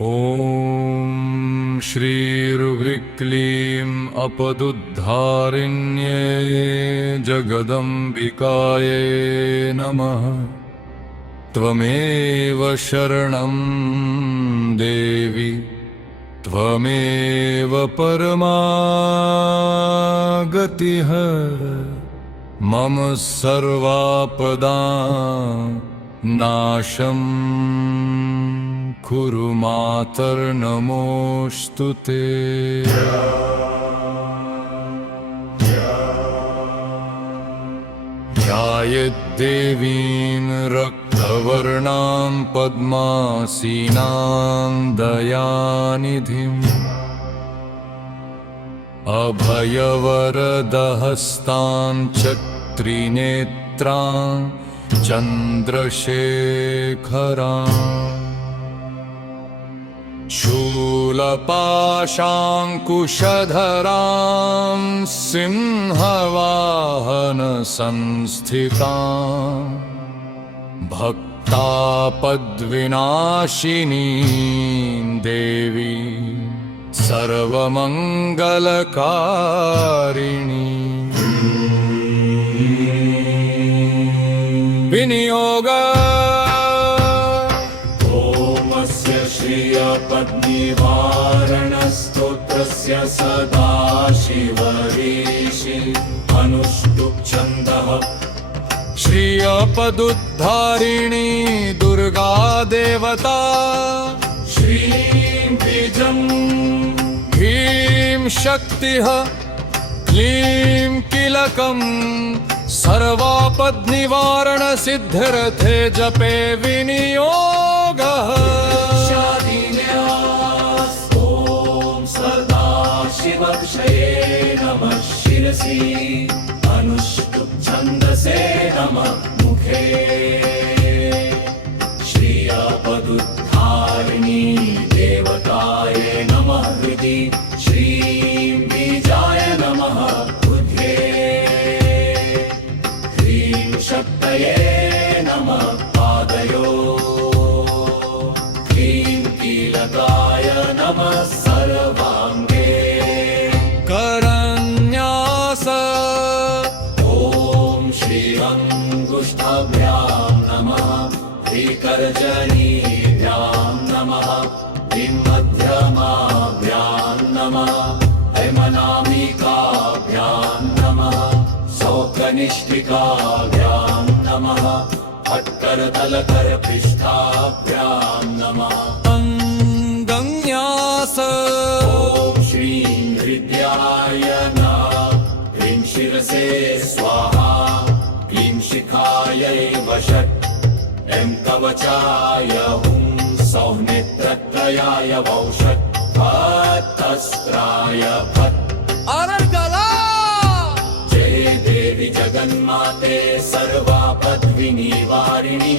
ॐ श्रीर्ह्रीक्लीं अपदुद्धारिण्ये जगदम्बिकायै नमः। त्वमेव शरणं देवि, त्वमेव परमा गतिः। मम सर्वापदां नाशं कुरु मातर्नमोऽस्तु ते। ध्यायेद्देवीं रक्तवर्णां पद्मासीनां दयानिधिम्। अभयवरदहस्तां त्रिनेत्रां चन्द्रशेखराम्। शूलपाशाङ्कुशधरां सिंहवाहनसंस्थितां भक्तापद्विनाशिनीं देवी सर्वमङ्गलकारिणी। विनियोग श्रियपद्निवारणस्तोत्रस्य सदाशिवरीशि अनुष्टुप् छन्दः। श्रियपदुद्धारिणी दुर्गा देवता श्रीं बीजं ह्रीं शक्तिः क्लीं कीलकं सर्वापद्निवारणसिद्ध्यर्थे जपे विनियोगः। शिवक्षये नमः शिरसि अनुष्टुप् छन्दसे नमः मुखे। श्रियपदुद्धारिणी देवताये नमः हृदि। श्रीं बीजाय नमः बुद्धे। ह्रीं शक्तये नमः पादयो। ह्रीं कीलकाय नमः सर्वाङ्गे। करन्यास ॐ श्रीरङ्गुष्ठाभ्यां नमः। ह्रीकर्जनीभ्यां नमः। ह्रीमध्यमाभ्यां नमः। हैमनामिकाभ्यां नमः। सौकनिष्ठिकाभ्यां नमः। हट्करतलकरपृष्ठाभ्यां नमः। अङ्गन्यास ॐ श्रीं हृद्याय नमः। ह्रीं शिरसे स्वाहा। क्लीं शिखायै वषट्। ऐं कवचाय हुं सौः नेत्रत्रयाय वौषट्। फट्-अस्त्राय फट्। अनर्गला जय देवि जगन्माते सर्वापद्विनिवारिणी।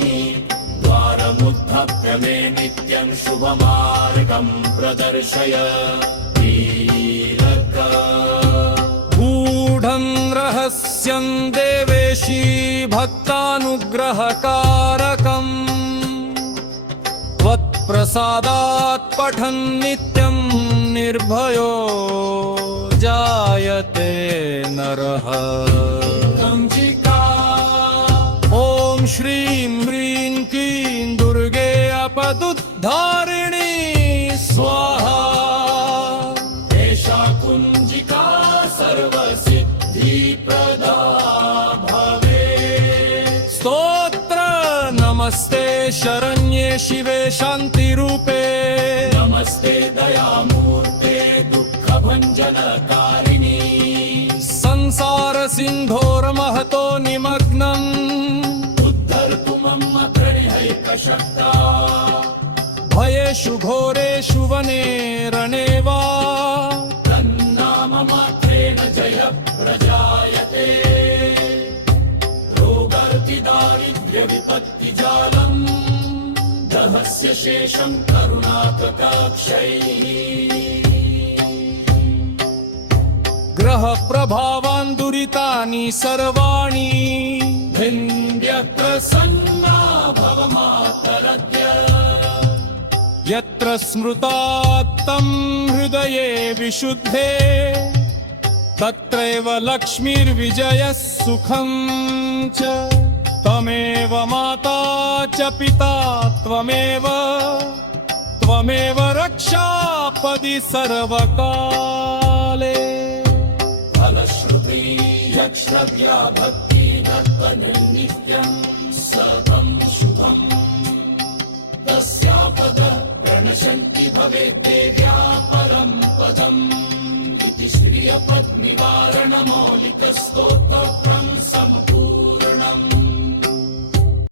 द्वारमुद्भव्य मे नित्यं शुभमार्गं प्रदर्शय। गूढं रहस्यं देवेशी भक्तानुग्रहकारकम्। त्वत्प्रसादात् पठन् नित्यं निर्भयो जायते नरः। ॐ श्रीं ह्रीं क्लीं दुर्गे अपदुद्धारिणी स्वाहा। एषा कुञ्जिका सर्वसिद्धिप्रदा भवे। स्तोत्र नमस्ते शरण्ये शिवे शान्तिरूपे। नमस्ते दयामूर्ते दुःखभञ्जनकारिणी। संसारसिन्धोर्महतो निमग्नम् उद्धर्तु मम प्रणिहैकशक्ता। भयेषु घोरेषु वने रणे वा तन्नाममात्रेण जय प्रजायते। रोगार्तिदारिद्र्यविपत्तिजालम् दहस्य शेषं करुणाकटाक्षैः। ग्रहप्रभावान् दुरितानि सर्वाणि भिन्द्यप्रसन्ना भव मातरद्य। यत्र स्मृता तं हृदये विशुद्धे तत्रैव लक्ष्मीर्विजयः सुखं च तमेव माता च पिता त्वमेव रक्षापदि सर्वकाले फलश्रुती यक्ष्रव्या भक्ति तत्त्वनिर्नित्यं सतं शुभम् तस्यापद प्रणशन्ति भवेत् देव्या परं पदम् इति श्रियपद्निवारणमौलिकस्तोत्रं सम्पूर्णम्